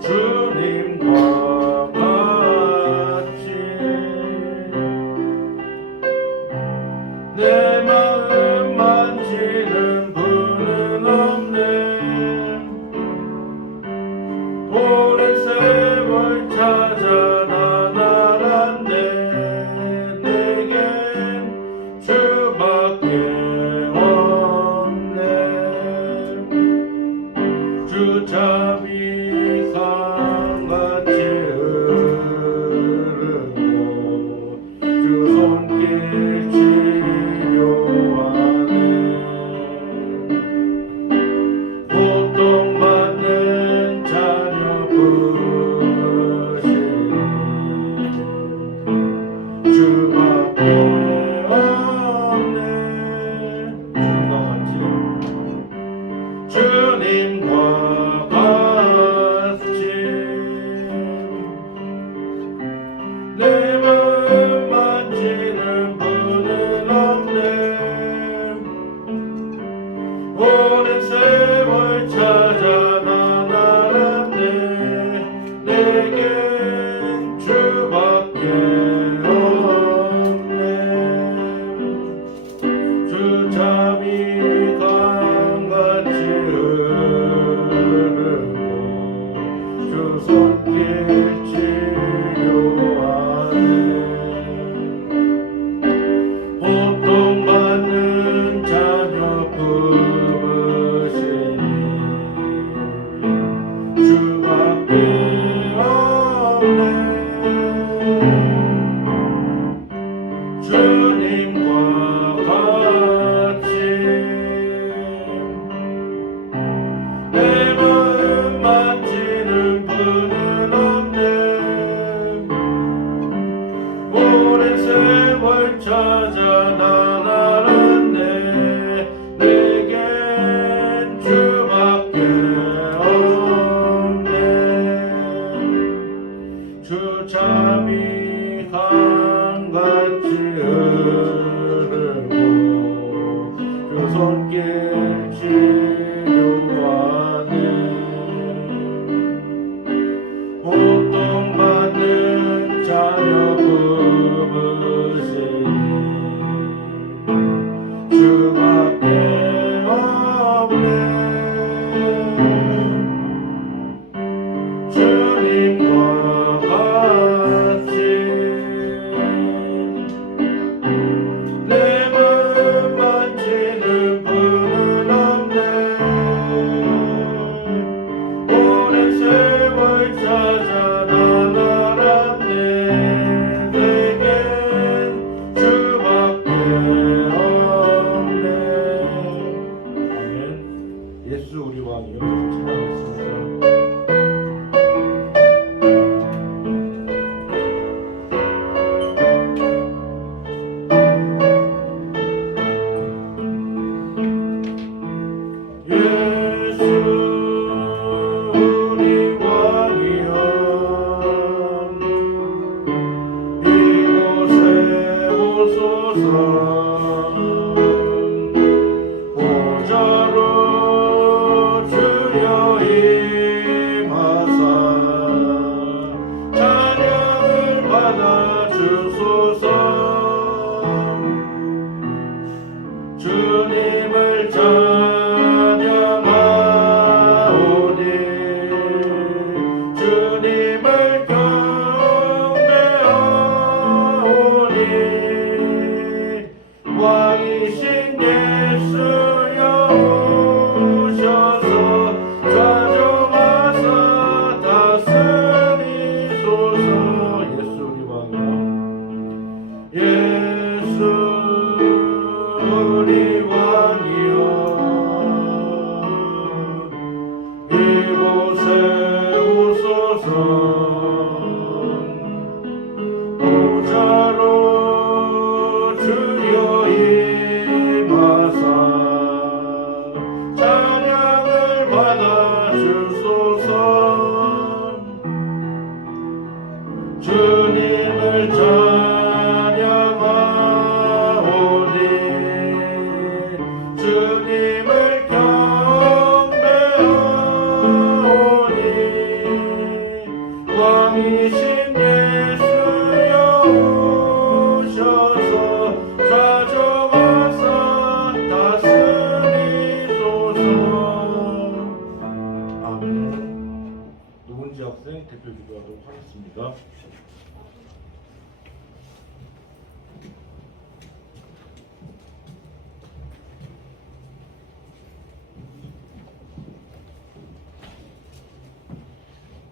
주님과 같이 내 마음 만지는 분은 없네. 오랜 세월 찾아 나날았네. 내겐 주밖에 없네. 주 잠이 강같이 흐르고 주 손길 치료하네. 고통받는 자녀 부르시니 주밖에 없네. 주님과 같이 내 마음 만지는 분은 없네. 오랜 세월 찾아 나날았네. 내겐 주밖에 없네. 주 잠이 강같이 흐르고 주 손길 치료하네. 고통받는 자녀 부르시니 주밖에 없네. 주님과 같이 내 마음 만지는 분은 없네. 오랜 세월 찾아 나날았네. 내겐 주밖에 없네. 주 잠이 강같이 흐르고 주 손길 치료하네. 고통받는 자녀 부르시니 주밖에 없네. 주님과 같이 내 마음 만지는 분은 없네. 오랜 세월 찾아 나날았네. 내겐 주밖에 없네. 아멘. 예수 우리 왕이여 찬양하겠습니다. 예수 우리 왕이여 이곳에 오소서. 보좌로 주여 임하사 찬양을 받아 주소서. 주님을 찬양하오니 주님을 경배하오니 왕이신 예수여 오셔서 좌정하사 다스리소서. 예수 우리 왕이여 예수 우리 왕이여 이곳에 오소서. 보좌로 주여 임하사 찬양을 받아 주소서. 주님을 찬양하오니 주님을 경배하오니 김은지 학생 대표 기도하도록 하겠습니다.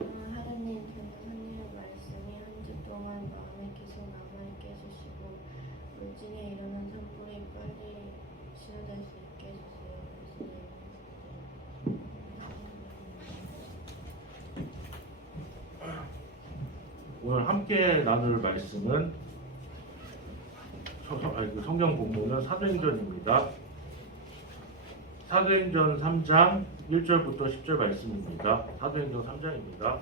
하나님, 하나님의 말씀이 한 주 동안 마음에 계속 남아있게 해주시고 물질에 일어난 산불이 빨리 치료될 수 있게 해주세요. 오늘 함께 나눌 말씀은 성경 본문은 사도행전입니다. 사도행전 3장 1절부터 10절 말씀입니다. 사도행전 3장입니다.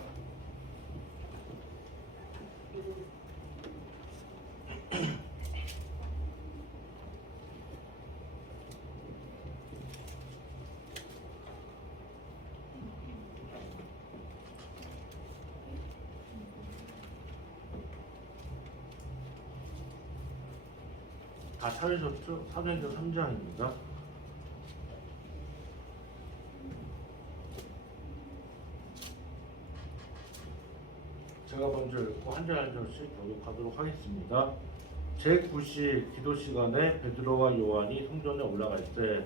다 찾으셨죠? 사도행전 3장입니다. 제가 먼저 읽고 한 절 한 절씩 교독하도록 하겠습니다. 제9시 기도 시간에 베드로와 요한이 성전에 올라갈 때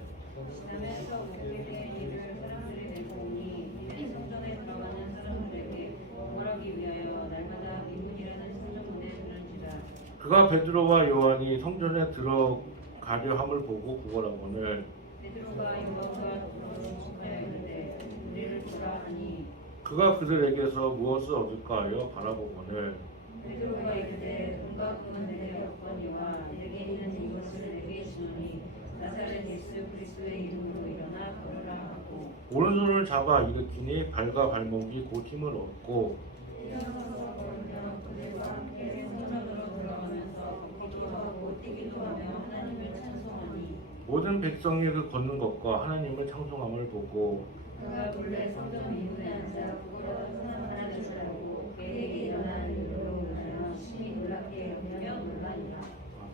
남에서 우리에게 이를 사람들이 내보니 이는 성전에 들어가는 사람들에게 구걸하기 위하여 날마다 기분이라는 성전문에 들은지라. 그가 베드로와 요한이 성전에 들어가려 함을 보고 구걸하거늘 베드로가 요한과 더불어 축하하였는데 우리를 보라 하니 그가 그들에게서 무엇을 얻을까 하여 바라보거늘 베드로가 이르되 돈과 금은 내게 없거니와 내게 있는 이것을 내게 주노니 나사렛 예수 그리스도의 이름으로 일어나 걸으라 하고 오른손을 잡아 일으키니 발과 발목이 곧 힘을 얻고 일어서서 걸으며 그들과 함께 성전으로 들어가면서 걷기도 하고 뛰기도 하며 하나님을 찬송하니 모든 백성이 그 걷는 것과 하나님을 창송함을 보고 그가 본래 성전 이문에 앉아 구걸하던 사람 하나를 줄 알고 그에게 일어난 일로 말하여 심히 놀랍게 여기며 놀라니라.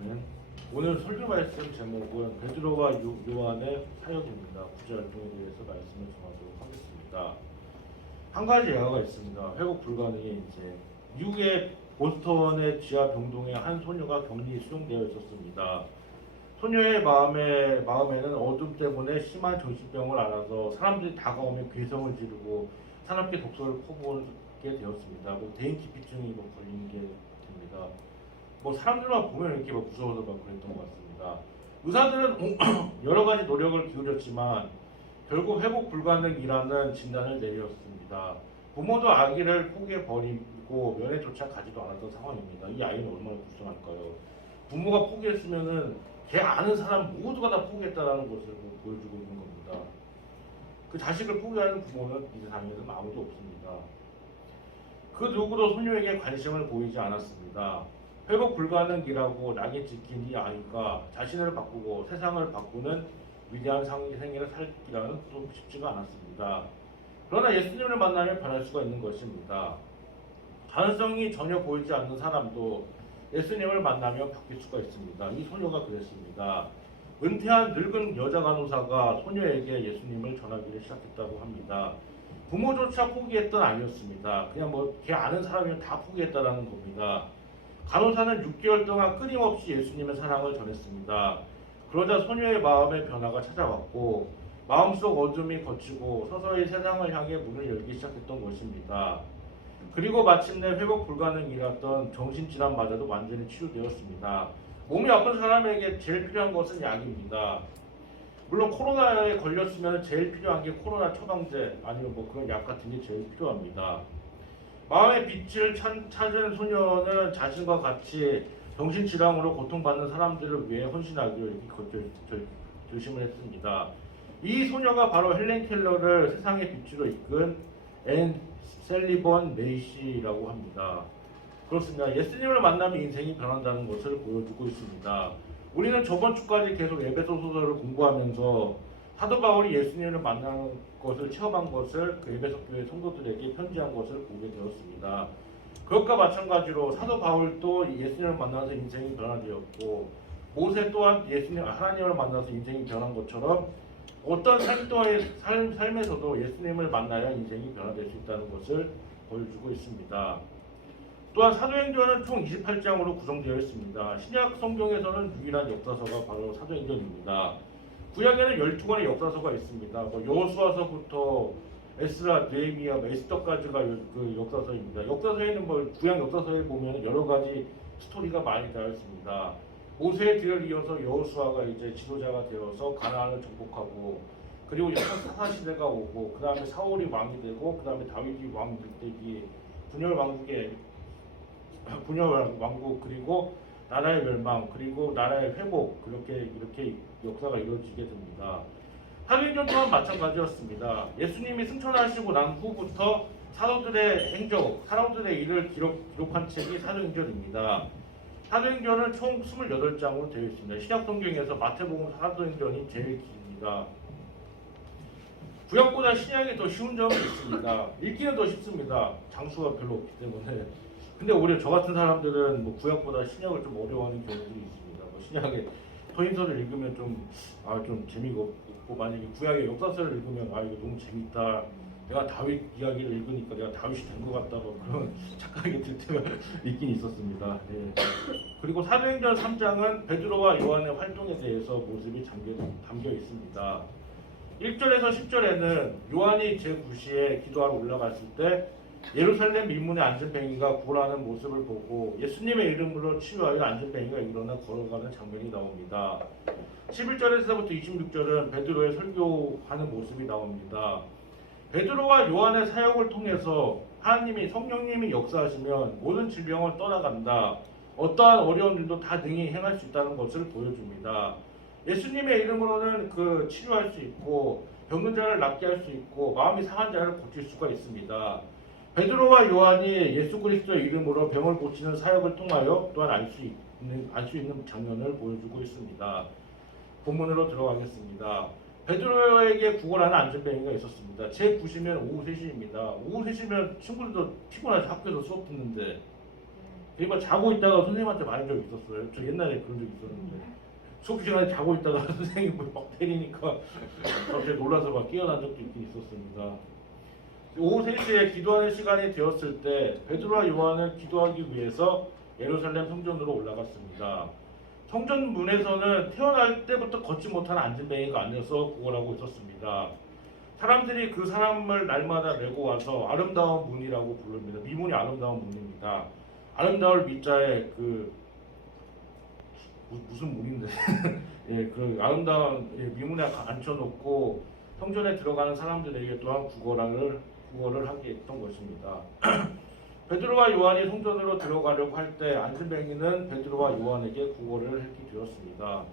아멘. 오늘 설교 말씀 제목은 베드로와 요한의 사역입니다. 구제 활동에 대해서 말씀을 전하도록 하겠습니다. 한 가지 예화가 있습니다. 회복 불가능이 이제 미국의 보스턴의 지하 병동에 한 소녀가 격리 수용되어 있었습니다. 소녀의 마음에는 어둠 때문에 심한 정신병을 앓아서 사람들이 다가오면 괴성을 지르고 사납게 독소를 퍼부게 되었습니다. 대인 기피증이 걸린 게 됩니다. 사람들만 보면 이렇게 무서워서 그랬던 것 같습니다. 의사들은 여러 가지 노력을 기울였지만 결국 회복 불가능이라는 진단을 내렸습니다. 부모도 아기를 포기해 버리고 면회조차 가지도 않았던 상황입니다. 이 아이는 얼마나 불쌍할까요? 부모가 포기했으면은 걔 아는 사람 모두가 다 포기했다는 것을 보여주고 있는 겁니다. 그 자식을 포기하는 부모는 이 세상에는 아무도 없습니다. 그 누구도 소녀에게 관심을 보이지 않았습니다. 회복 불가능이라고 낙인 찍힌 이 아이가 자신을 바꾸고 세상을 바꾸는 위대한 생애를 살기라는 좀 쉽지가 않았습니다. 그러나 예수님을 만나면 변할 수가 있는 것입니다. 가능성이 전혀 보이지 않는 사람도 예수님을 만나면 바뀔 수가 있습니다. 이 소녀가 그랬습니다. 은퇴한 늙은 여자 간호사가 소녀에게 예수님을 전하기를 시작했다고 합니다. 부모조차 포기했던 아니었습니다. 그냥 걔 아는 사람이면 다 포기했다라는 겁니다. 간호사는 6개월 동안 끊임없이 예수님의 사랑을 전했습니다. 그러자 소녀의 마음의 변화가 찾아왔고 마음속 어둠이 걷히고 서서히 세상을 향해 문을 열기 시작했던 것입니다. 그리고 마침내 회복 불가능이었던 정신질환마저도 완전히 치유되었습니다. 몸이 아픈 사람에게 제일 필요한 것은 약입니다. 물론 코로나에 걸렸으면 제일 필요한 게 코로나 처방제 아니면 그런 약 같은 게 제일 필요합니다. 마음의 빛을 찾은 소녀는 자신과 같이 정신질환으로 고통받는 사람들을 위해 헌신하기로 이렇게 결심을 했습니다. 이 소녀가 바로 헬렌 켈러를 세상의 빛으로 이끈 앤 셀리번 메이시라고 합니다. 그렇습니다. 예수님을 만나면 인생이 변한다는 것을 보여주고 있습니다. 우리는 저번 주까지 계속 에베소 소설을 공부하면서 사도 바울이 예수님을 만나는 것을 체험한 것을 그 에베소 교회 성도들에게 편지한 것을 보게 되었습니다. 그것과 마찬가지로 사도 바울도 예수님을 만나서 인생이 변화되었고 모세 또한 하나님을 만나서 인생이 변한 것처럼 어떤 삶에서도 예수님을 만나야 인생이 변화될 수 있다는 것을 보여주고 있습니다. 또한 사도행전은 총 28장으로 구성되어 있습니다. 신약 성경에서는 유일한 역사서가 바로 사도행전입니다. 구약에는 12권의 역사서가 있습니다. 여호수아서부터 에스라, 느헤미야, 에스더까지가 그 역사서입니다. 역사서에는 구약 역사서에 보면 여러 가지 스토리가 많이 되어 있습니다. 모세의 뒤를 이어서 여호수아가 이제 지도자가 되어서 가나안을 정복하고, 그리고 사사 시대가 오고, 그 다음에 사울이 왕이 되고, 그 다음에 다윗이 왕이 되기, 분열 왕국, 그리고 나라의 멸망, 그리고 나라의 회복, 이렇게 역사가 이루어지게 됩니다. 사도행전 또한 마찬가지였습니다. 예수님이 승천하시고 난 후부터 사도들의 행적, 사도들의 일을 기록한 책이 사도행전입니다. 사도행전은 총 28장으로 되어 있습니다. 신약 성경에서 마태복음, 사도행전이 제일 깁니다. 구약보다 신약이 더 쉬운 점이 있습니다. 읽기는 더 쉽습니다. 장수가 별로 없기 때문에. 근데 오히려 저 같은 사람들은 구약보다 신약을 좀 어려워하는 경우들이 있습니다. 신약의 서인서를 읽으면 좀 재미가 없고, 만약에 구약의 역사서를 읽으면 이거 너무 재밌다. 내가 다윗 이야기를 읽으니까 내가 다윗이 된 것 같다, 그런 착각이 들 때가 있긴 있었습니다. 네. 그리고 사도행전 3장은 베드로와 요한의 활동에 대해서 모습이 담겨 있습니다. 1절에서 10절에는 요한이 제9시에 기도하러 올라갔을 때 예루살렘 민문의 안전뱅이가 구걸하는 모습을 보고 예수님의 이름으로 치유하여 안전뱅이가 일어나 걸어가는 장면이 나옵니다. 11절에서부터 26절은 베드로의 설교하는 모습이 나옵니다. 베드로와 요한의 사역을 통해서 하나님이, 성령님이 역사하시면 모든 질병을 떠나간다. 어떠한 어려운 일도 다 능히 행할 수 있다는 것을 보여줍니다. 예수님의 이름으로는 치료할 수 있고, 병든 자를 낫게 할 수 있고, 마음이 상한 자를 고칠 수가 있습니다. 베드로와 요한이 예수 그리스도의 이름으로 병을 고치는 사역을 통하여 또한 알 수 있는 장면을 보여주고 있습니다. 본문으로 들어가겠습니다. 베드로에게 구걸하는 안전뱅이가 있었습니다. 제9시면 오후 3시입니다. 오후 3시면 친구들도 피곤해서 학교에서 수업 듣는데, 그리고 자고 있다가 선생님한테 말한 적이 있었어요. 저 옛날에 그런 적이 있었는데, 수업 시간에 자고 있다가 선생님이 막 때리니까 갑자기 놀라서 막 깨어난 적도 있긴 있었습니다. 오후 3시에 기도하는 시간이 되었을 때 베드로와 요한은 기도하기 위해서 예루살렘 성전으로 올라갔습니다. 성전 문에서는 태어날 때부터 걷지 못하는 안전뱅이가 앉아서 구걸하고 있었습니다. 사람들이 그 사람을 날마다 메고 와서 아름다운 문이라고 부릅니다. 미문이 아름다운 문입니다. 아름다울 미자에 무슨 문인데 그 아름다운 미문에 앉혀놓고 성전에 들어가는 사람들에게 또한 구걸을 하게 했던 것입니다. 베드로와 요한이 성전으로 들어가려고 할 때 안전뱅이는 베드로와 요한에게 구걸을 했게 되었습니다.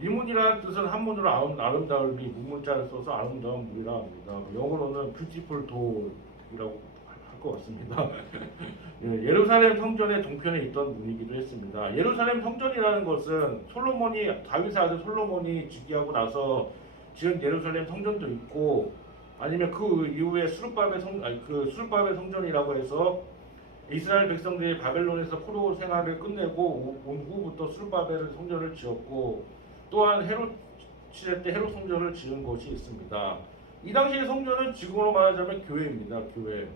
미문이라는 뜻은 한문으로 아름다움이 문문자를 써서 아름다운 물이라 합니다. 영어로는 beautiful door이라고 할 것 같습니다. 예루살렘 성전의 동편에 있던 문이기도 했습니다. 예루살렘 성전이라는 것은 다윗의 아들 솔로몬이 즉위하고 나서 지은 예루살렘 성전도 있고, 아니면 그 이후에 수르바벨 성전이라고 해서 이스라엘 백성들이 바벨론에서 포로 생활을 끝내고 온 후부터 수르바벨 성전을 지었고, 또한 헤롯 시대 때 헤롯 성전을 지은 것이 있습니다. 이 당시의 성전은 지금으로 말하자면 교회입니다. 교회.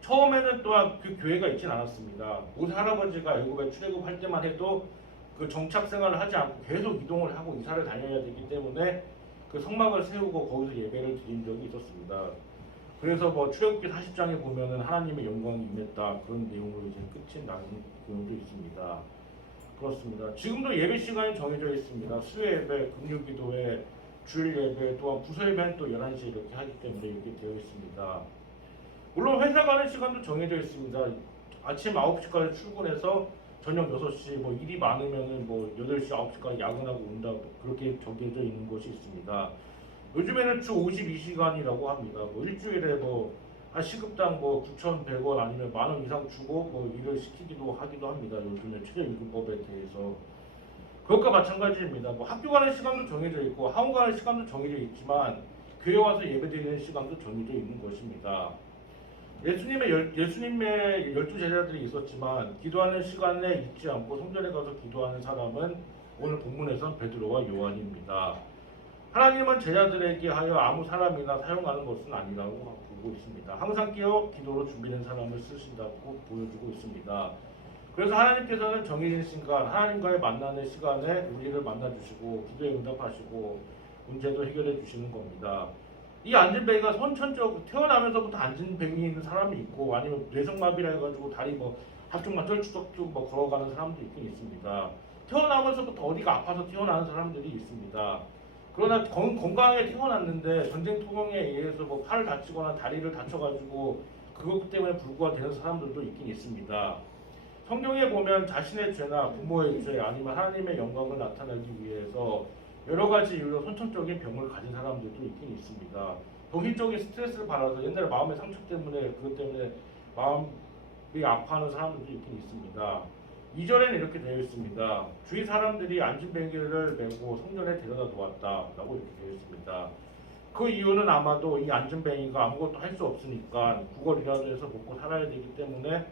처음에는 또한 그 교회가 있진 않았습니다. 모세 할아버지가 애굽에 출애굽할 때만 해도 그 정착 생활을 하지 않고 계속 이동을 하고 이사를 다녀야 되기 때문에 그 성막을 세우고 거기서 예배를 드린 적이 있었습니다. 그래서 출애굽기 40장에 보면은 하나님의 영광이 임했다, 그런 내용으로 이제 끝이 나는 경우도 있습니다. 그렇습니다. 지금도 예배 시간이 정해져 있습니다. 수요 예배, 금요 기도회, 주일 예배, 또한 부서 예배는 또 11시에 이렇게 하기 때문에 이렇게 되어 있습니다. 물론 회사 가는 시간도 정해져 있습니다. 아침 9시까지 출근해서 저녁 6시, 일이 많으면은 8시, 9시까지 야근하고 온다, 그렇게 정해져 있는 것이 있습니다. 요즘에는 주 52시간이라고 합니다. 일주일에 한 시급당 9,100원 아니면 10,000원 이상 주고 일을 시키기도 하기도 합니다. 요즘에 최저임금법에 대해서. 그것과 마찬가지입니다. 학교 가는 시간도 정해져 있고 학원 가는 시간도 정해져 있지만 교회 와서 예배드리는 시간도 정해져 있는 것입니다. 예수님의 12 제자들이 있었지만 기도하는 시간에 잊지 않고 성전에 가서 기도하는 사람은 오늘 본문에선 베드로와 요한입니다. 하나님은 제자들에게 하여 아무 사람이나 사용하는 것은 아니라고 보고 있습니다. 항상 깨어 기도로 준비된 사람을 쓰신다고 보여주고 있습니다. 그래서 하나님께서는 정해진 시간, 하나님과의 만나는 시간에 우리를 만나주시고 기도에 응답하시고 문제도 해결해 주시는 겁니다. 이 안진뱅이가 선천적 태어나면서부터 안진뱅이 있는 사람이 있고 아니면 뇌성마비라 해가지고 다리 뭐 한쪽만 쩔쭉쩔쭉 뭐 걸어가는 사람도 있긴 있습니다. 태어나면서부터 어디가 아파서 태어나는 사람들이 있습니다. 그러나 건강하게 태어났는데 전쟁 투병에 의해서 뭐 팔을 다치거나 다리를 다쳐가지고 그것 때문에 불구가 되는 사람들도 있긴 있습니다. 성경에 보면 자신의 죄나 부모의 죄 아니면 하나님의 영광을 나타내기 위해서 여러 가지 이유로 선천적인 병을 가진 사람들도 있긴 있습니다. 정신적인 스트레스를 받아서 옛날에 마음의 상처 때문에 그것 때문에 마음이 아파하는 사람들도 있긴 있습니다. 2절에는 이렇게 되어 있습니다. 주위 사람들이 안진뱅이를 메고 성전에 데려다 놓았다라고 이렇게 되어 있습니다. 그 이유는 아마도 이 안진뱅이가 아무것도 할 수 없으니까 구걸이라도 해서 먹고 살아야 되기 때문에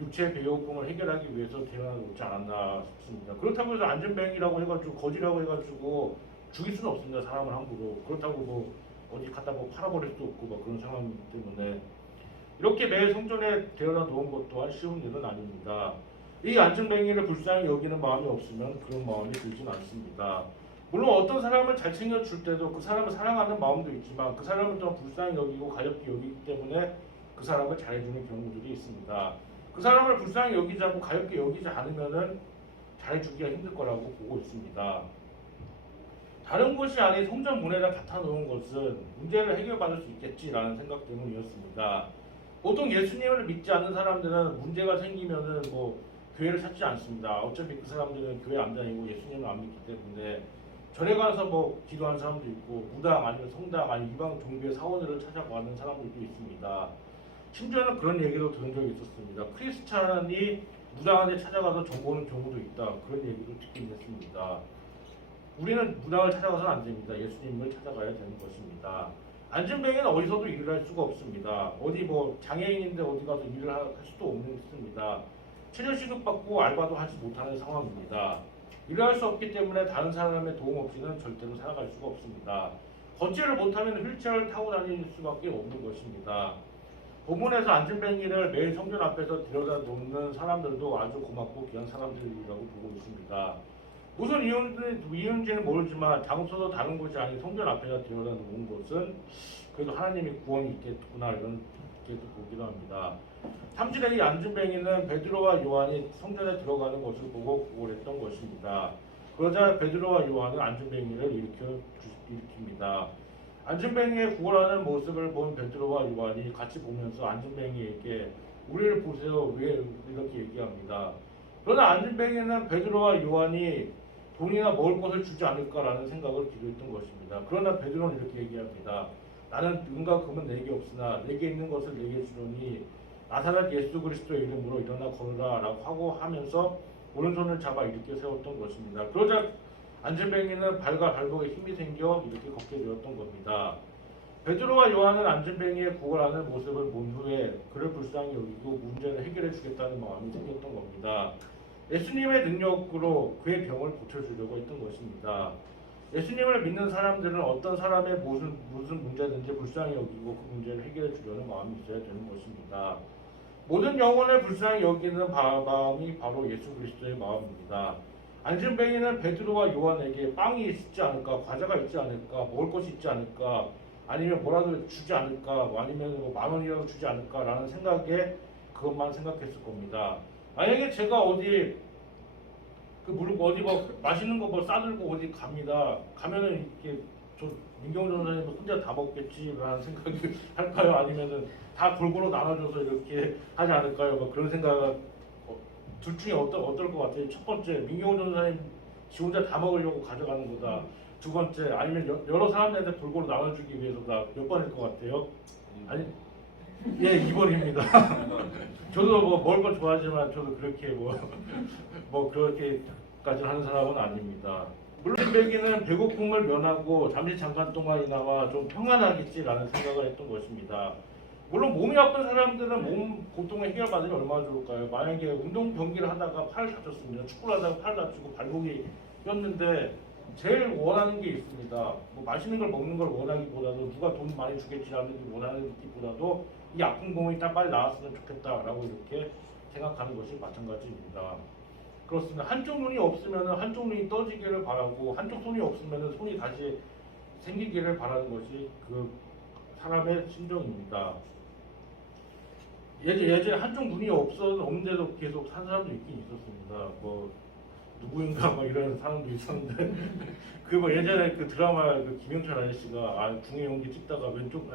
육체의 배고픔을 해결하기 위해서 데려다 놓지 않았나 싶습니다. 그렇다고 해서 안진뱅이라고 해가지고 거지라고 해가지고 죽일 수는 없습니다. 사람을 함부로. 그렇다고 뭐 어디 갖다 뭐 팔아버릴 수도 없고 뭐 그런 상황이기 때문에 이렇게 매 성전에 데려다 놓은 것 또한 쉬운 일은 아닙니다. 이 안진뱅이를 불쌍히 여기는 마음이 없으면 그런 마음이 들진 않습니다. 물론 어떤 사람을 잘 챙겨줄 때도 그 사람을 사랑하는 마음도 있지만 그 사람을 또 불쌍히 여기고 가볍게 여기기 때문에 그 사람을 잘해주는 경우들이 있습니다. 그 사람을 불쌍히 여기지 않고 가볍게 여기지 않으면은 잘해주기가 힘들 거라고 보고 있습니다. 다른 곳이 아닌 성전 문에다 갖다 놓은 것은 문제를 해결받을 수 있겠지라는 생각 때문이었습니다. 보통 예수님을 믿지 않는 사람들은 문제가 생기면은 뭐 교회를 찾지 않습니다. 어차피 그 사람들은 교회 안 다니고 예수님을 안 믿기 때문에 절에 가서 뭐 기도하는 사람도 있고 무당 아니면 성당 아니면 이방 종교의 사원들을 찾아가는 사람들도 있습니다. 심지어는 그런 얘기도 들은 적이 있었습니다. 크리스찬이 무당한테 찾아가서 정보는 경우도 있다. 그런 얘기도 듣긴 했습니다. 우리는 무당을 찾아가서는 안 됩니다. 예수님을 찾아가야 되는 것입니다. 안진뱅이는 어디서도 일을 할 수가 없습니다. 어디 뭐 장애인인데 어디 가서 일을 할 수도 없습니다. 체류 시급받고 알바도 하지 못하는 상황입니다. 일을 할 수 없기 때문에 다른 사람의 도움 없이는 절대로 살아갈 수가 없습니다. 걷지를 못하면 휠체어를 타고 다닐 수밖에 없는 것입니다. 본문에서 안진뱅이를 매일 성전 앞에서 데려다 놓는 사람들도 아주 고맙고 귀한 사람들이라고 보고 있습니다. 무슨 이유인지는 모르지만 장소도 다른 곳이 아닌 성전 앞에다 데려다 놓은 것은 그래도 하나님의 구원이 있겠구나 이런 게 보기도 합니다. 3절에 이 안진뱅이는 베드로와 요한이 성전에 들어가는 것을 보고 구걸했던 것입니다. 그러자 베드로와 요한은 안진뱅이를 일으킵니다. 안진뱅이의 구걸하는 모습을 본 베드로와 요한이 같이 보면서 안진뱅이에게 우리를 보세요 왜 이렇게 얘기합니다. 그러나 안진뱅이는 베드로와 요한이 돈이나 먹을 것을 주지 않을까라는 생각을 기도했던 것입니다. 그러나 베드로는 이렇게 얘기합니다. 나는 은과 금은 내게 없으나 내게 있는 것을 내게 주노니 나사렛 예수 그리스도의 이름으로 일어나 걸으라 라고 하고 하면서 오른손을 잡아 일으켜 세웠던 것입니다. 그러자 안진뱅이는 발과 발목에 힘이 생겨 이렇게 걷게 되었던 겁니다. 베드로와 요한은 안진뱅이의 구걸하는 모습을 본 후에 그를 불쌍히 여기고 문제를 해결해 주겠다는 마음이 생겼던 겁니다. 예수님의 능력으로 그의 병을 고쳐주려고 했던 것입니다. 예수님을 믿는 사람들은 어떤 사람의 무슨 문제든지 불쌍히 여기고 그 문제를 해결해 주려는 마음이 있어야 되는 것입니다. 모든 영혼을 불쌍히 여기는 마음이 바로 예수 그리스도의 마음입니다. 안진뱅이는 베드로와 요한에게 빵이 있지 않을까, 과자가 있지 않을까, 먹을 것이 있지 않을까, 아니면 뭐라도 주지 않을까, 아니면 뭐 10,000원이라도 주지 않을까라는 생각에 그것만 생각했을 겁니다. 만약에 제가 어디 어디 뭐 맛있는 거 뭐 싸들고 어디 갑니다. 가면은 이렇게 저 민경훈 전사님 혼자 다 먹겠지라는 생각이 할까요? 아니면은 다 골고루 나눠줘서 이렇게 하지 않을까요? 뭐 그런 생각 둘 중에 어떨 것 같아요? 첫 번째 민경훈 전사님 지 혼자 다 먹으려고 가져가는 거다. 두 번째 아니면 여러 사람들한테 골고루 나눠주기 위해서다. 몇 번일 것 같아요? 아니 예 2번입니다. 저도 뭐 먹을 걸 좋아하지만 저도 그렇게 뭐 그렇게까지 하는 사람은 아닙니다. 물론 안진뱅이는 배고픔을 면하고 잠깐 동안이나마 좀 평안하겠지라는 생각을 했던 것입니다. 물론 몸이 아픈 사람들은 몸 고통을 해결받으면 얼마나 좋을까요? 만약에 운동 경기를 하다가 팔을 다쳤습니다. 축구를 하다가 팔을 다치고 발목이 꼈는데 제일 원하는 게 있습니다. 뭐 맛있는 걸 먹는 걸 원하기보다도 누가 돈 많이 주겠지라는 게 원하기보다도 이 아픈 공이 딱 빨리 나왔으면 좋겠다라고 이렇게 생각하는 것이 마찬가지입니다. 그렇습니다. 한쪽 눈이 없으면 한쪽 눈이 떠지기를 바라고 한쪽 손이 없으면 손이 다시 생기기를 바라는 것이 그 사람의 심정입니다. 예전에 한쪽 눈이 없는데도 계속 산 사람도 있긴 있었습니다. 뭐 누구인가 막 이런 사람도 있었는데 그 뭐 예전에 그 드라마 그 김영철 아저씨가 중의 연기 찍다가 왼쪽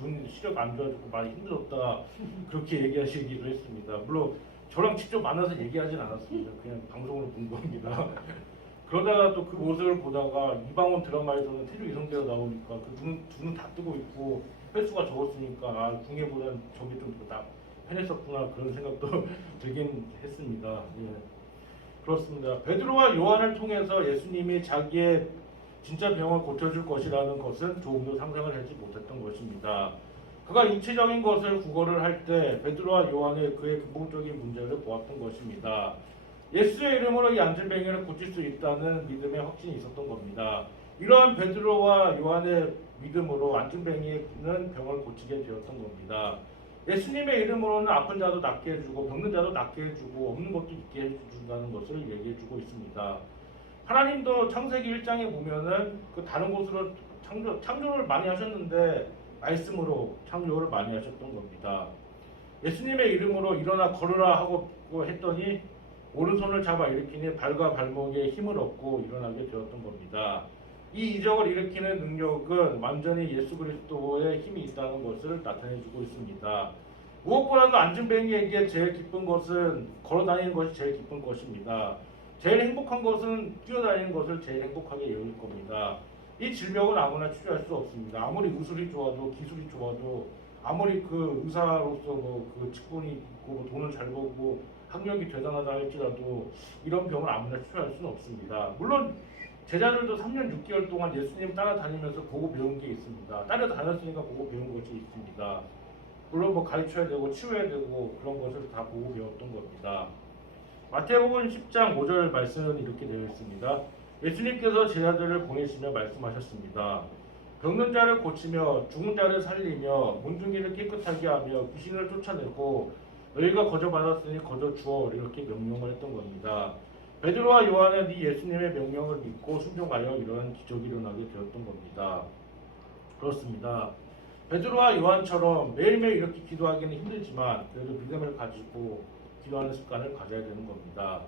눈 시력 안 좋아지고 많이 힘들었다 그렇게 얘기하시기도 했습니다. 물론 저랑 직접 만나서 얘기하진 않았습니다. 그냥 방송으로 본 겁니다. 그러다가 또 그 모습을 보다가 이방원 드라마에서는 태조 이성재가 나오니까 그 두 눈 다 뜨고 있고 횟수가 적었으니까 중에보다는 저게 좀 더 편했었구나 그런 생각도 들긴 했습니다. 예. 그렇습니다. 베드로와 요한을 통해서 예수님이 자기의 진짜 병을 고쳐줄 것이라는 것은 조금도 상상을 하지 못했던 것입니다. 그가 육체적인 것을 구걸을 할 때 베드로와 요한의 그의 근본적인 문제를 보았던 것입니다. 예수의 이름으로 이 안진뱅이를 고칠 수 있다는 믿음의 확신이 있었던 겁니다. 이러한 베드로와 요한의 믿음으로 안진뱅이는 병을 고치게 되었던 겁니다. 예수님의 이름으로는 아픈 자도 낫게 해주고 병든 자도 낫게 해주고 없는 것도 있게 해준다는 것을 얘기해주고 있습니다. 하나님도 창세기 1장에 보면은 그 다른 곳으로 창조를 많이 하셨는데 말씀으로 창조를 많이 하셨던 겁니다. 예수님의 이름으로 일어나 걸으라 하고 했더니 오른손을 잡아 일으키니 발과 발목에 힘을 얻고 일어나게 되었던 겁니다. 이 이적을 일으키는 능력은 완전히 예수 그리스도의 힘이 있다는 것을 나타내주고 있습니다. 무엇보다도 안진뱅이에게 제일 기쁜 것은 걸어다니는 것이 제일 기쁜 것입니다. 제일 행복한 것은 뛰어다니는 것을 제일 행복하게 여길 겁니다. 이 질병은 아무나 치료할 수 없습니다. 아무리 의술이 좋아도 기술이 좋아도 아무리 그 의사로서 그 직분이 있고 돈을 잘 벌고 학력이 대단하다 할지라도 이런 병을 아무나 치료할 수는 없습니다. 물론 제자들도 3년 6개월 동안 예수님 따라다니면서 보고 배운 게 있습니다. 따라다녔으니까 보고 배운 것이 있습니다. 물론 뭐 가르쳐야 되고 치워야 되고 그런 것을 다 보고 배웠던 겁니다. 마태복음 10장 5절 말씀은 이렇게 되어 있습니다. 예수님께서 제자들을 보내시며 말씀하셨습니다. 병든 자를 고치며 죽은 자를 살리며 문둥이를 깨끗하게 하며 귀신을 쫓아내고 너희가 거저 받았으니 거저 주어 이렇게 명령을 했던 겁니다. 베드로와 요한은 이 예수님의 명령을 믿고 순종하여 이러한 기적이 일어나게 되었던 겁니다. 그렇습니다. 베드로와 요한처럼 매일매일 이렇게 기도하기는 힘들지만 그래도 믿음을 가지고 기도하는 습관을 가져야 되는 겁니다.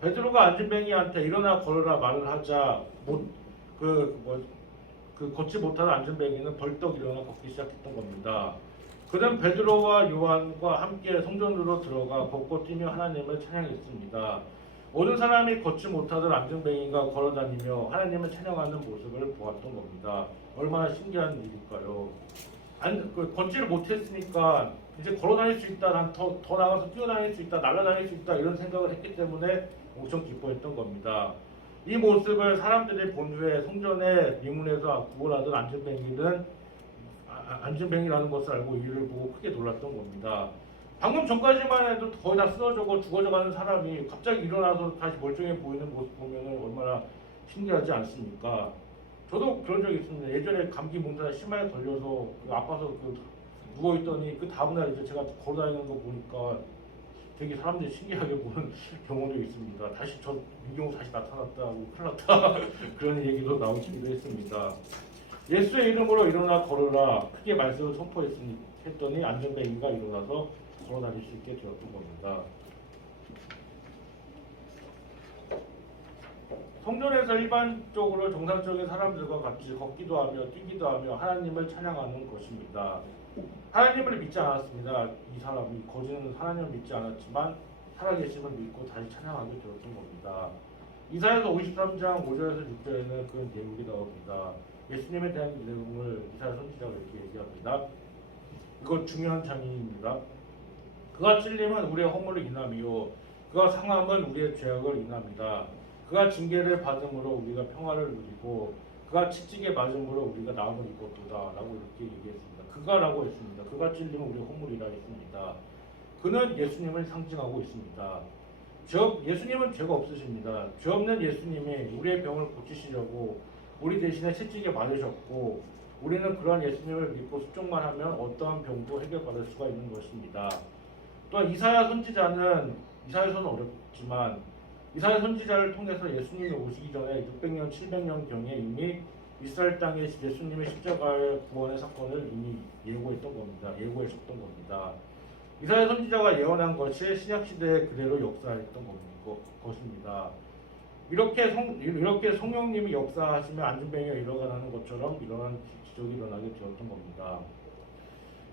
베드로가 안진뱅이한테 일어나 걸어라 말을 하자 걷지 못하는 안진뱅이는 벌떡 일어나 걷기 시작했던 겁니다. 그는 베드로와 요한과 함께 성전으로 들어가 걷고 뛰며 하나님을 찬양했습니다. 모든 사람이 걷지 못하던 안진뱅이가 걸어다니며 하나님을 찬양하는 모습을 보았던 겁니다. 얼마나 신기한 일일까요? 걷지를 못했으니까 이제 걸어다닐 수 있다, 더 나가서 뛰어다닐 수 있다, 날아다닐 수 있다 이런 생각을 했기 때문에 엄청 기뻐했던 겁니다. 이 모습을 사람들이 본 후에 성전의 미문에서 구걸하던 안진뱅이라는 것을 알고 이를 보고 크게 놀랐던 겁니다. 방금 전까지만 해도 거의 다 쓰러져고 죽어져가는 사람이 갑자기 일어나서 다시 멀쩡해 보이는 모습 보면 얼마나 신기하지 않습니까? 저도 그런 적이 있습니다. 예전에 감기 몸살에 심하게 걸려서 아파서 누워있더니 그 다음날 이제 제가 걸어다니는 거 보니까 되게 사람들이 신기하게 보는 경우도 있습니다. 다시 이경우 다시 나타났다고 큰일 났다 그런 얘기도 나오기도 했습니다. 예수의 이름으로 일어나 걸으라 크게 말씀을 선포했더니 안진뱅이가 일어나서 걸어다닐 수 있게 되었던 겁니다. 성전에서 일반적으로 정상적인 사람들과 같이 걷기도 하며 뛰기도 하며 하나님을 찬양하는 것입니다. 하나님을 믿지 않았습니다. 이 사람이 거지는 하나님을 믿지 않았지만 살아계심을 믿고 다시 찬양하게 되었던 겁니다. 이사야서 53장 5절에서 6절에는 그런 내용이 나옵니다. 예수님에 대한 내용을 이사야 선지자가 이렇게 얘기합니다. 이거 중요한 장면입니다. 그가 찔림은 우리의 허물을 인함이요 그가 상함은 우리의 죄악을 인합니다. 그가 징계를 받음으로 우리가 평화를 누리고 그가 채찍에 맞음으로 우리가 나음을 입었도다 라고 이렇게 얘기했습니다. 그가라고 했습니다. 그가 찔림은 우리의 허물이라 했습니다. 그는 예수님을 상징하고 있습니다. 예수님은 죄가 없으십니다. 죄 없는 예수님이 우리의 병을 고치시려고 우리 대신에 채찍에 맞으셨고 우리는 그러한 예수님을 믿고 순종만 하면 어떠한 병도 해결받을 수가 있는 것입니다. 또한 이사야서는 어렵지만 이사야 선지자를 통해서 예수님이 오시기 전에 600년, 700년경에 이미 이스라엘 땅에 예수님의 십자가의 구원의 사건을 이미 예고했었던 겁니다. 이사야 선지자가 예언한 것이 신약 시대에 그대로 역사했던 것입니다. 이렇게 성령님이 역사하시며 안진병이 일어나는 것처럼 이러한 기적이 일어나게 되었던 겁니다.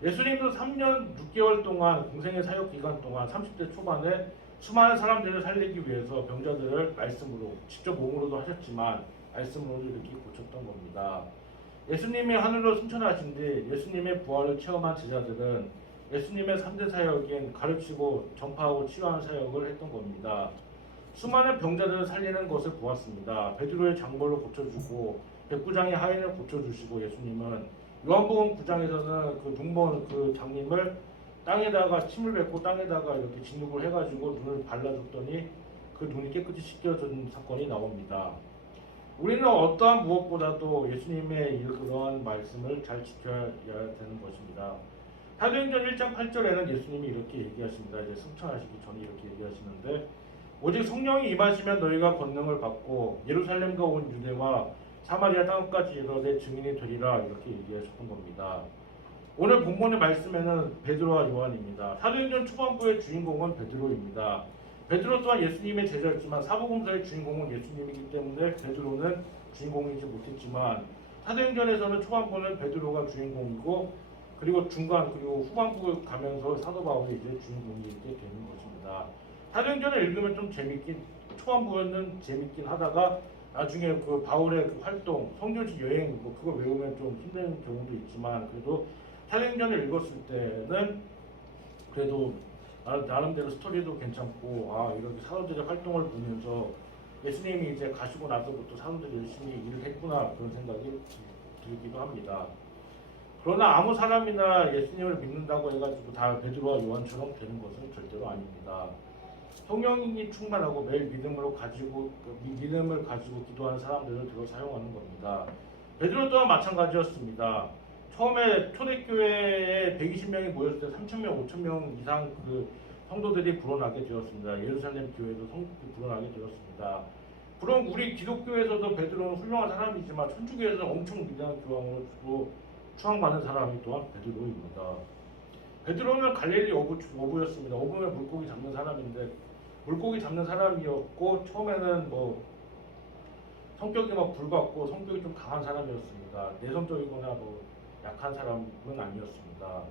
예수님도 3년 6개월 동안 공생의 사역 기간 동안 30대 초반에 수많은 사람들을 살리기 위해서 병자들을 말씀으로 직접 몸으로도 하셨지만 말씀으로도 이렇게 고쳤던 겁니다. 예수님이 하늘로 승천하신 뒤 예수님의 부활을 체험한 제자들은 예수님의 3대 사역인 가르치고 전파하고 치유하는 사역을 했던 겁니다. 수많은 병자들을 살리는 것을 보았습니다. 베드로의 장벌을 고쳐주고 백부장의 하인을 고쳐주시고 예수님은 요한복음 9장에서는 그 눈먼 그 장님을 땅에다가 침을 뱉고 땅에다가 이렇게 진흙을 해가지고 눈을 발라줬더니 그 눈이 깨끗이 씻겨진 사건이 나옵니다. 우리는 어떠한 무엇보다도 예수님의 그러한 말씀을 잘 지켜야 되는 것입니다. 사도행전 1장 8절에는 예수님이 이렇게 얘기하십니다. 이제 승천하시기 전에 이렇게 얘기하시는데 오직 성령이 임하시면 너희가 권능을 받고 예루살렘과 온 유대와 사마리아 땅까지 이르러 증인이 되리라 이렇게 얘기하셨던 겁니다. 오늘 본문의 말씀에는 베드로와 요한입니다. 사도행전 초반부의 주인공은 베드로입니다. 베드로 또한 예수님의 제자였지만 사복음서의 주인공은 예수님이기 때문에 베드로는 주인공이지 못했지만 사도행전에서는 초반부는 베드로가 주인공이고 그리고 중간 그리고 후반부 가면서 사도 바울이 이제 주인공이 이렇게 되는 것입니다. 사도행전을 읽으면 좀 초반부는 재밌긴 하다가 나중에 그 바울의 그 활동, 성교지 여행 그거 외우면 좀 힘든 경우도 있지만 그래도 사도행전을 읽었을 때는 그래도 나름대로 스토리도 괜찮고 이렇게 사도들의 활동을 보면서 예수님이 이제 가시고 나서부터 사도들이 열심히 일을 했구나 그런 생각이 들기도 합니다. 그러나 아무 사람이나 예수님을 믿는다고 해가지고 다 베드로와 요한처럼 되는 것은 절대로 아닙니다. 성령이 충만하고 매일 믿음을 가지고 기도하는 사람들을 들어 사용하는 겁니다. 베드로 또한 마찬가지였습니다. 처음에 초대교회에 120명이 모였을 때 3,000명, 5,000명 이상 그 성도들이 불어나게 되었습니다. 예루살렘 교회도 불어나게 되었습니다. 물론 우리 기독교에서도 베드로는 훌륭한 사람이지만 천주교에서는 엄청 위대한 교황으로 추앙받는 사람이 또한 베드로입니다. 베드로는 갈릴리 어부였습니다. 어부면 물고기 잡는 사람인데 물고기 잡는 사람이었고 처음에는 성격이 불같고 성격이 좀 강한 사람이었습니다. 내성적이거나 약한 사람은 아니었습니다.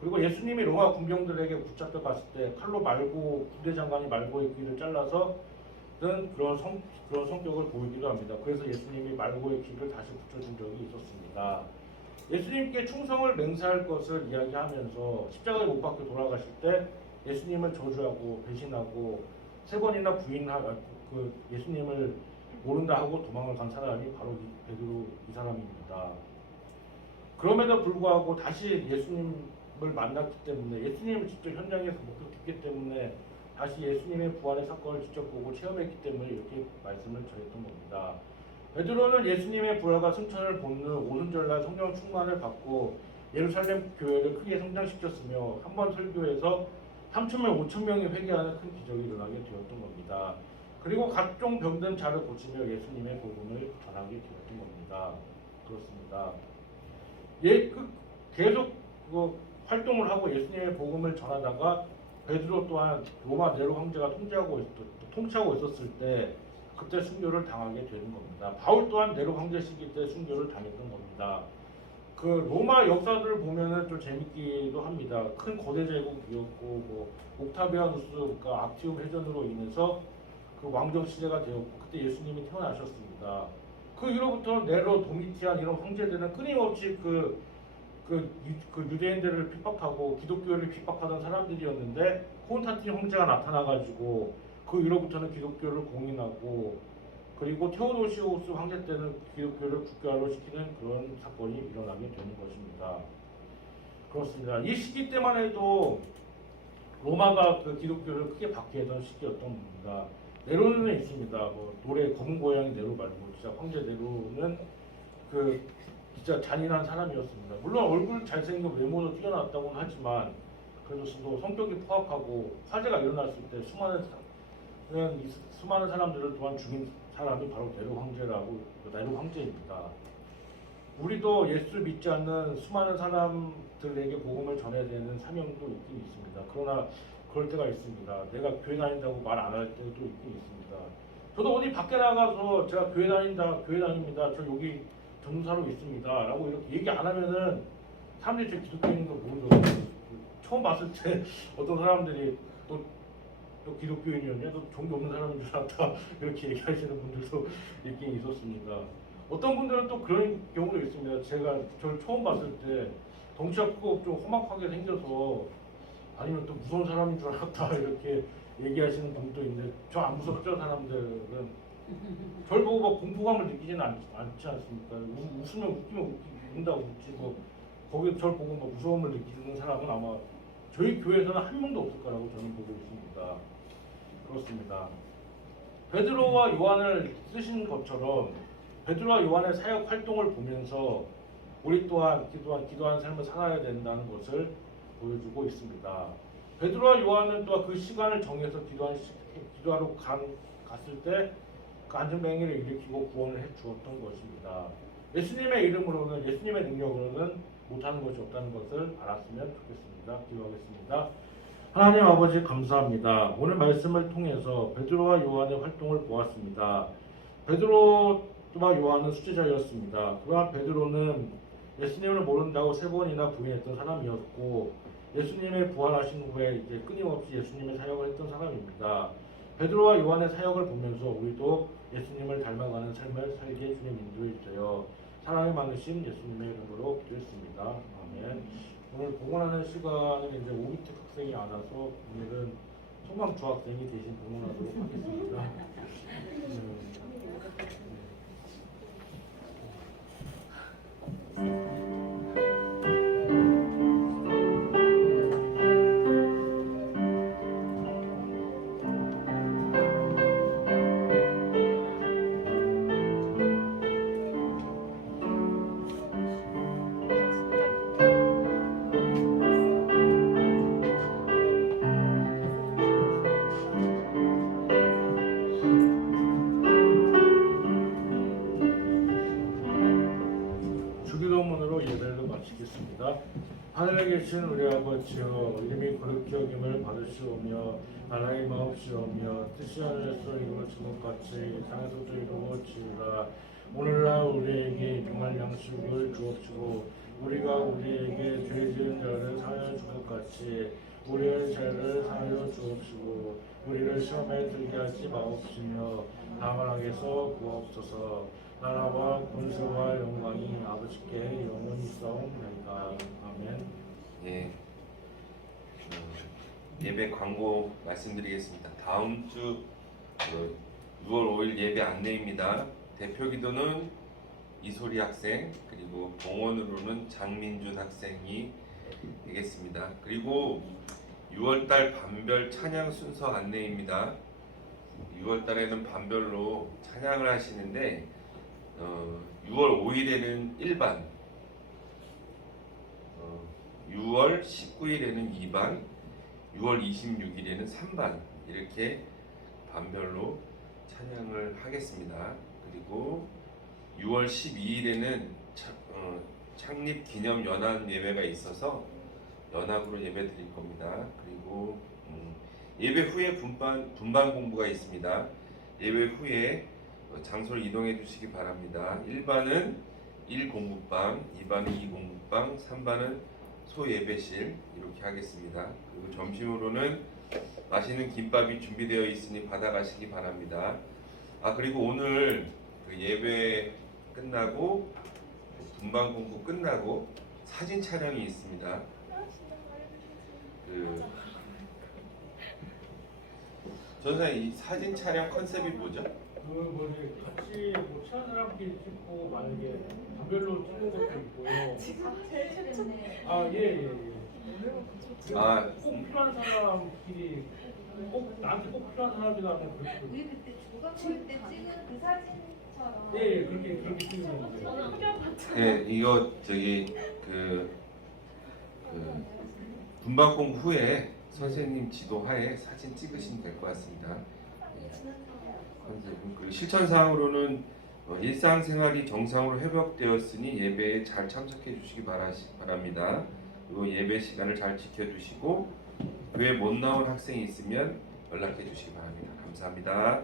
그리고 예수님이 로마 군병들에게 붙잡혀 갔을 때 칼로 말고 군대장관이 말고의 귀를 잘라서 그런 성격을 보이기도 합니다. 그래서 예수님이 말고의 귀를 다시 붙여준 적이 있었습니다. 예수님께 충성을 맹세할 것을 이야기하면서 십자가에 못 박혀 돌아가실 때 예수님을 저주하고 배신하고 3번이나 예수님을 모른다 하고 도망을 간 사람이 바로 베드로 이 사람입니다. 그럼에도 불구하고 다시 예수님을 만났기 때문에 예수님을 직접 현장에서 목격했기 때문에 다시 예수님의 부활의 사건을 직접 보고 체험했기 때문에 이렇게 말씀을 전했던 겁니다. 베드로는 예수님의 부활과 승천을 본 후 오순절날 성령 충만을 받고 예루살렘 교회를 크게 성장시켰으며 한 번 설교에서 3,000명, 5,000명이 회개하는 큰 기적이 일어나게 되었던 겁니다. 그리고 각종 병든 자를 고치며 예수님의 복음을 전하게 되었던 겁니다. 그렇습니다. 계속 활동을 하고 예수님의 복음을 전하다가 베드로 또한 로마 네로 황제가 통치하고 있었을 때 그때 순교를 당하게 되는 겁니다. 바울 또한 네로 황제 시기 때 순교를 당했던 겁니다. 그 로마 역사들을 보면은 좀 재밌기도 합니다. 큰 거대 제국이었고 옥타비아누스가 악티움 해전으로 인해서 그 왕정 시대가 되었고 그때 예수님이 태어나셨습니다. 그 이후로부터 네로, 도미티안 이런 황제들은 끊임없이 그 유대인들을 핍박하고 기독교를 핍박하던 사람들이었는데 콘스탄틴 황제가 나타나가지고 그 이후로부터는 기독교를 공인하고 그리고 테오도시우스 황제 때는 기독교를 국교화로 시키는 그런 사건이 일어나게 되는 것입니다. 그렇습니다. 이 시기 때만 해도 로마가 그 기독교를 크게 박해했던 시기였던 겁니다. 네로는 있습니다. 뭐 노래 검은 고양이 네로 말고 진짜 황제 네로는 그 진짜 잔인한 사람이었습니다. 물론 얼굴 잘생긴 외모도 뛰어났다고는 하지만 그래도 성격이 포악하고 화재가 일어났을 때 수많은 사람들을 또한 죽인 사람이 바로 네로 황제라고 네로 황제입니다. 우리도 예수를 믿지 않는 수많은 사람들에게 복음을 전해야 되는 사명도 있긴 있습니다. 그러나 그럴 때가 있습니다. 내가 교회 다닌다고 말 안 할 때도 있긴 있습니다. 저도 어디 밖에 나가서 제가 교회 다닙니다. 저 여기 전도사로 있습니다. 라고 이렇게 얘기 안 하면은 사람들이 제 기독교인인 걸 모르더라고요. 처음 봤을 때 어떤 사람들이 또 기독교인이었냐? 또 종교 없는 사람인 줄 알았다. 이렇게 얘기하시는 분들도 있긴 있었습니다. 어떤 분들은 또 그런 경우도 있습니다. 제가 저를 처음 봤을 때 덩치가 크고 좀 험악하게 생겨서 아니면 또 무서운 사람인 줄 알았다 이렇게 얘기하시는 분도 있는데 저 안 무섭죠. 사람들은 저를 보고 막 공포감을 느끼지는 않지 않습니까? 웃으면 웃긴다고 웃지 거기 저를 보고 막 무서움을 느끼는 사람은 아마 저희 교회에서는 한 명도 없을 거라고 저는 보고 있습니다. 그렇습니다. 베드로와 요한을 쓰신 것처럼 베드로와 요한의 사역 활동을 보면서 우리 또한 기도하는 삶을 살아야 된다는 것을 보여주고 있습니다. 베드로와 요한은 또한 그 시간을 정해서 기도하러 갔을 때 그 안전뱅이를 일으키고 구원을 해 주었던 것입니다. 예수님의 이름으로는 예수님의 능력으로는 못하는 것이 없다는 것을 알았으면 좋겠습니다. 기도하겠습니다. 하나님 아버지 감사합니다. 오늘 말씀을 통해서 베드로와 요한의 활동을 보았습니다. 베드로와 요한은 수제자였습니다. 그러나 베드로는 예수님을 모른다고 3번이나 부인했던 사람이었고 예수님의 부활하신 후에 이제 끊임없이 예수님의 사역을 했던 사람입니다. 베드로와 요한의 사역을 보면서 우리도 예수님을 닮아가는 삶을 살게 주님 인도해 주세요. 사랑이 많으신 예수님의 이름으로 기도했습니다. 아멘. 오늘 봉헌하는 시간은 이제 오기특 학생이 안 와서 오늘은 송강 중학생이 대신 봉헌하도록 하겠습니다. 주기도문으로 예배를 마치겠습니다. 하늘에 계신 우리 아버지여, 이름이 거룩히 여김을 받으시오며 나라의 마옵시오며 뜻이 하늘에서 이루어진 것 같이 땅에서도 이루어지리라. 오늘날 우리에게 용할 양식을 주옵시고 우리가 우리에게 죄 지은 자를 사하여 준 것 같이 우리의 죄를 사하여 주옵시고 우리를 시험에 들게 하지 마옵시며 다만 악에서 구하옵소서. 나라와 권세와 영광이 아버지께 영원히 있사옵나이다. 아멘. 예, 예배 광고 말씀드리겠습니다. 다음 주 6월 5일 예배 안내입니다. 대표 기도는 이소리 학생, 그리고 봉헌으로는 장민준 학생이 되겠습니다. 그리고 6월달 반별 찬양 순서 안내입니다. 6월달에는 반별로 찬양을 하시는데 6월 5일에는 1반, 6월 19일에는 2반, 6월 26일에는 3반 이렇게 반별로 찬양을 하겠습니다. 그리고 6월 12일에는 창립 기념 연합 예배가 있어서 연합으로 예배 드릴 겁니다. 그리고 예배 후에 분반 공부가 있습니다. 예배 후에 장소를 이동해 주시기 바랍니다. 1반은 1공부방, 2반은 2공부방, 3반은 소예배실 이렇게 하겠습니다. 그리고 점심으로는 맛있는 김밥이 준비되어 있으니 받아가시기 바랍니다. 그리고 오늘 그 예배 끝나고 분반 공부 끝나고 사진 촬영이 있습니다. 전사님, 이 사진 촬영 컨셉이 뭐죠? 같이 친한 사람끼리 찍고 만약에 단별로 찍는 것도 있고요. 지금 제일 최근에 예. 아, 꼭 필요한 사람끼리 꼭 나한테 꼭 필요한 사람이라면 그렇게 우리 그때 조각 볼때 찍은 그 사진처럼 예 그렇게 찍는 거예요. 예, 이거 분방공 후에 선생님 지도하에 사진 찍으시면 될 것 같습니다. 예. 컨셉은 그 실천사항으로는 일상생활이 정상으로 회복되었으니 예배에 잘 참석해 주시기 바랍니다. 그리고 예배 시간을 잘 지켜주시고 교회 못 나온 학생이 있으면 연락해 주시기 바랍니다. 감사합니다.